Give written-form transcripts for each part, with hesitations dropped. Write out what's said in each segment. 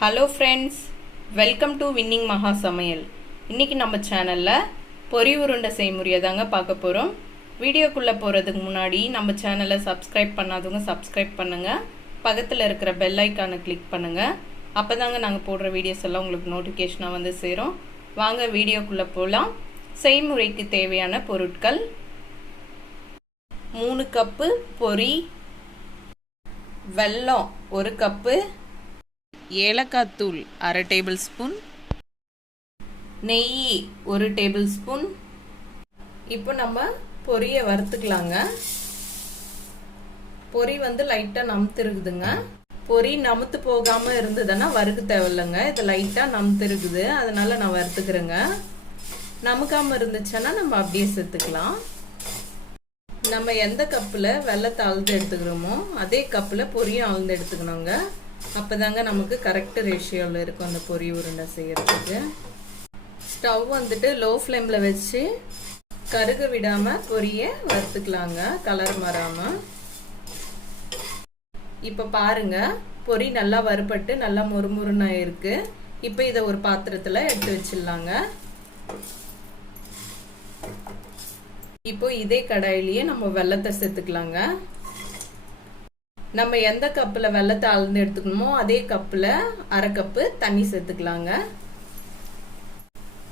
Hello friends, welcome to winning மகா சமையல். இன்றைக்கி நம்ம சேனலில் பொரி உருண்டை செய்முறையை தாங்க பார்க்க போகிறோம். வீடியோக்குள்ளே போகிறதுக்கு முன்னாடி நம்ம சேனலை சப்ஸ்கிரைப் பண்ணாதவங்க சப்ஸ்கிரைப் பண்ணுங்கள். பக்கத்தில் இருக்கிற பெல் ஐக்கானை கிளிக் பண்ணுங்கள். அப்போ தாங்க நாங்கள் போடுற வீடியோஸ் எல்லாம் உங்களுக்கு நோட்டிஃபிகேஷனாக வந்து சேரும். வாங்க வீடியோக்குள்ளே போகலாம். செய்முறைக்கு தேவையான பொருட்கள்: 3 கப்பு பொரி, வெல்லம் 1 கப்பு, ஏலக்காய் தூள் 1/2 டேபிள் ஸ்பூன், நெய் 1 டேபிள் ஸ்பூன். இப்போ நம்ம பொரியை வறுத்துக்கலாங்க. பொரி வந்து லைட்டாக நமுத்துருக்குதுங்க. பொரி நமுத்து போகாமல் இருந்ததுன்னா வறுக்க தேவையில்லைங்க. இது லைட்டாக நமுத்துருக்குது, அதனால நான் வறுத்துக்கிறேங்க. நமுக்காமல் இருந்துச்சுன்னா நம்ம அப்படியே சேர்த்துக்கலாம். நம்ம எந்த கப்பில் வெல்லத்தை அழுந்து எடுத்துக்கிறோமோ அதே கப்பில் பொரியும் அழுந்து எடுத்துக்கணுங்க. அப்போ தாங்க நமக்கு கரெக்டு ரேஷியோவில் இருக்கும் அந்த பொரி உருண்டை செய்யறதுக்கு. ஸ்டவ் வந்துட்டு லோ ஃப்ளேமில் வச்சு கருக விடாமல் பொரியை வறுத்துக்கலாங்க, கலர் மாறாமல். இப்போ பாருங்க, பொரி நல்லா வறுபட்டு நல்லா முறுமுறுன்னு இருக்கு. இப்போ இதை ஒரு பாத்திரத்தில் எடுத்து வச்சிடலாங்க. இப்போ இதே கடாயிலேயே நம்ம வெல்லத்தை சேர்த்துக்கலாங்க. நம்ம எந்த கப்பில் வெல்லத்தை அளந்து எடுத்துக்கணுமோ அதே கப்பில் 1/2 கப்பு தண்ணி சேர்த்துக்கலாங்க.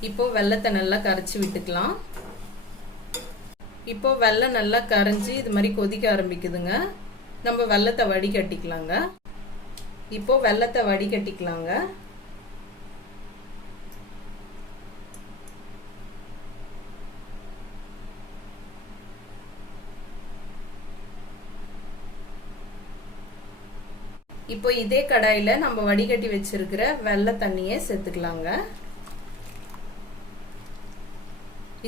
இப்போ வெல்லத்தை நல்லா கரைச்சி விட்டுக்கலாம். இப்போ வெல்லம் நல்லா கரைஞ்சி இது மாதிரி கொதிக்க ஆரம்பிக்குதுங்க. நம்ம வெல்லத்தை வடிகட்டிக்கலாங்க. இப்போ வெல்லத்தை வடிகட்டிக்கலாங்க. இப்போ இதே கடாயில் நம்ம வடிகட்டி வச்சிருக்கிற வெள்ளை தண்ணியை சேர்த்துக்கலாங்க.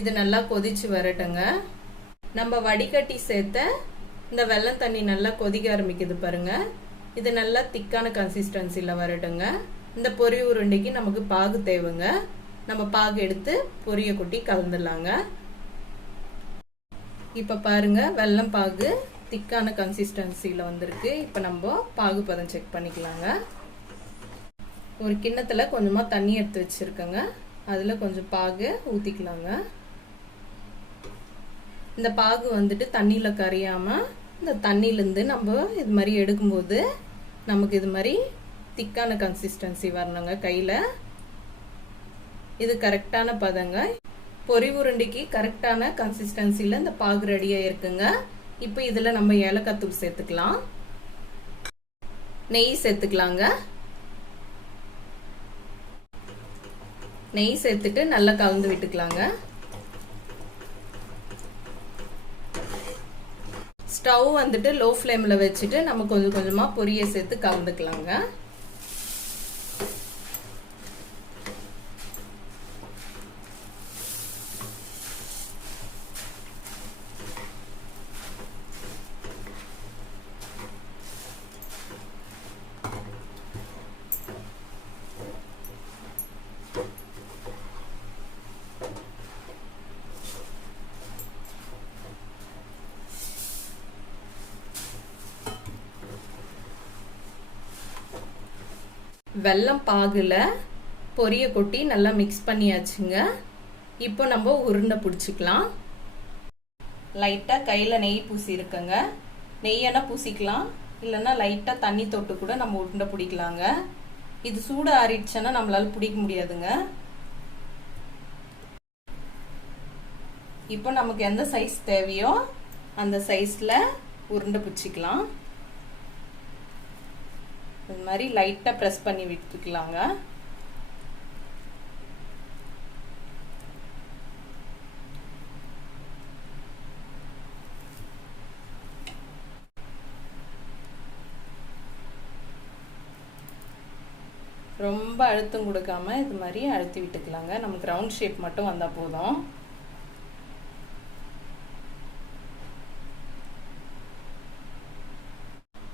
இது நல்லா கொதிச்சு வரட்டுங்க. நம்ம வடிகட்டி சேர்த்த இந்த வெள்ளை தண்ணி நல்லா கொதிக்க ஆரம்பிக்குது பாருங்க. இது நல்லா திக்கான கன்சிஸ்டன்சியில் வரட்டுங்க. இந்த பொரி உருண்டைக்கு நமக்கு பாகு தேவைங்க. நம்ம பாகு எடுத்து பொரியை கொட்டி கலந்துடலாங்க. இப்போ பாருங்க, வெல்லம் பாகு திக்கான கன்சிஸ்டன்சியில் வந்திருக்கு. இப்போ நம்ம பாகு பதம் செக் பண்ணிக்கலாங்க. ஒரு கிண்ணத்தில் கொஞ்சமாக தண்ணி எடுத்து வச்சுருக்கேங்க. அதில் கொஞ்சம் பாகு ஊற்றிக்கலாங்க. இந்த பாகு வந்துட்டு தண்ணியில் கரையாமல் இந்த தண்ணியிலேருந்து நம்ம இது மாதிரி எடுக்கும்போது நமக்கு இது மாதிரி திக்கான கன்சிஸ்டன்சி வரணுங்க. கையில் இது கரெக்டான பதங்க. பொரி உருண்டைக்கு கரெக்டான கன்சிஸ்டன்சியில் இந்த பாகு ரெடியாக இருக்குங்க. இப்போ இதில் நம்ம ஏலக்காய் தூள் சேர்த்துக்கலாம். நெய் சேர்த்துக்கலாங்க. நெய் சேர்த்துட்டு நல்லா கலந்து விட்டுக்கலாங்க. ஸ்டவ் வந்துட்டு லோ ஃப்ளேமில் வச்சுட்டு நம்ம கொஞ்சம் கொஞ்சமாக பொரியை சேர்த்து கலந்துக்கலாங்க. வெல்லம் பாகுல பொரியை கொட்டி நல்லா மிக்ஸ் பண்ணியாச்சுங்க. இப்போ நம்ம உருண்டை பிடிச்சிக்கலாம். லைட்டாக கையில் நெய் பூசி இருக்குங்க. நெய்யனா பூசிக்கலாம், இல்லைன்னா லைட்டாக தண்ணி தொட்டு கூட நம்ம உருண்டை பிடிக்கலாங்க. இது சூடு ஆறிடுச்சுன்னா நம்மளால பிடிக்க முடியாதுங்க. இப்போ நமக்கு எந்த சைஸ் தேவையோ அந்த சைஸில் உருண்டை பிடிச்சிக்கலாம். இது மாதிரி லைட்டாக ப்ரெஸ் பண்ணி விட்டுக்கலாங்க. ரொம்ப அழுத்தம் கொடுக்காம இது மாதிரி அழுத்தி விட்டுக்கலாங்க. நமக்கு ரவுண்ட் ஷேப் மட்டும் வந்தால் போதும்.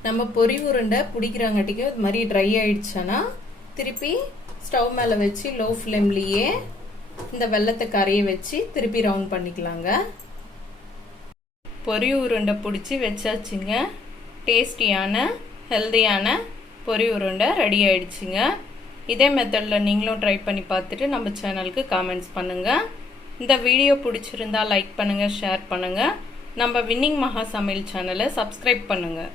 நம்ம பொரி உருண்டை பிடிக்கிறாங்காட்டிக்கு இது மாதிரி ட்ரை ஆயிடுச்சுன்னா திருப்பி ஸ்டவ் மேலே வச்சு லோ ஃப்ளேம்லேயே இந்த வெல்லத்தை கரையை வச்சு திருப்பி ரவுண்ட் பண்ணிக்கலாங்க. பொரி உருண்டை பிடிச்சி வச்சாச்சுங்க. டேஸ்டியான ஹெல்தியான பொரி உருண்டை ரெடி ஆயிடுச்சுங்க. இதே மெத்தடில் நீங்களும் ட்ரை பண்ணி பார்த்துட்டு நம்ம சேனலுக்கு காமெண்ட்ஸ் பண்ணுங்கள். இந்த வீடியோ பிடிச்சிருந்தா லைக் பண்ணுங்கள், ஷேர் பண்ணுங்கள். நம்ம வின்னிங் மகா சமையல் சேனலை சப்ஸ்கிரைப் பண்ணுங்கள்.